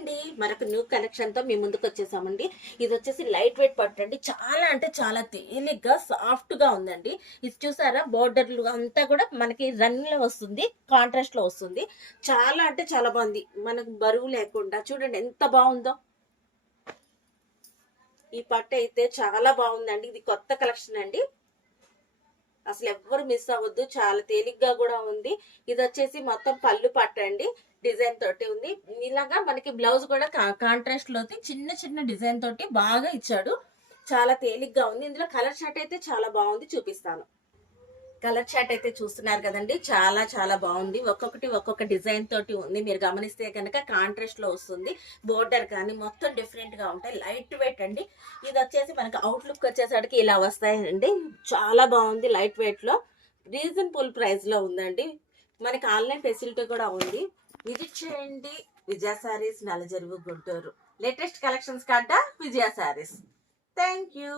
అండి, మరొక new collection తో మీ ముందుకు వచ్చేసామండి. ఇది వచ్చేసి లైట్ వెయిట్ పట్టు అండి. చాలా అంటే చాలా తేలిగ్గా సాఫ్ట్ గా ఉందండి. ఇది చూసారా, బోర్డర్లు అంతా కూడా మనకి రన్ లో వస్తుంది, కాంట్రాస్ట్ లో వస్తుంది. చాలా అంటే చాలా బాగుంది, మనకు బరువు లేకుండా. చూడండి ఎంత బాగుందో. ఈ పట్టు అయితే చాలా బాగుందండి. ఇది కొత్త కలెక్షన్ అండి, అసలు ఎవ్వరు మిస్ అవ్వద్దు. చాలా తేలిగ్గా కూడా ఉంది. ఇది వచ్చేసి మొత్తం పళ్ళు పట్టండి, డిజైన్ తోటి ఉంది. ఇలాగా మనకి బ్లౌజ్ కూడా కాంట్రాస్ట్ లోకి చిన్న చిన్న డిజైన్ తోటి బాగా ఇచ్చాడు. చాలా తేలిగ్గా ఉంది. ఇందులో కలర్ షర్ట్ అయితే చాలా బాగుంది, చూపిస్తాను. కలర్ చాట్ అయితే చూస్తున్నారు కదండి, చాలా చాలా బాగుంది. ఒక్కొక్కటి ఒక్కొక్క డిజైన్ తోటి ఉంది. మీరు గమనిస్తే కనుక కాంట్రాస్ట్ లో వస్తుంది. బోర్డర్ కానీ మొత్తం డిఫరెంట్ గా ఉంటాయి. లైట్ వెయిట్ అండి. ఇది వచ్చేసి మనకి అవుట్లుక్ వచ్చేసరికి ఇలా వస్తాయండి. చాలా బాగుంది, లైట్ వెయిట్ లో రీజనబుల్ ప్రైస్ లో ఉందండి. మనకి ఆన్లైన్ ఫెసిలిటీ కూడా ఉంది. విజిట్ చేయండి. విజయ సారీస్, నల్లజరువు, గుంటూరు. లేటెస్ట్ కలెక్షన్స్ కంట విజయ సారీస్. Thank you.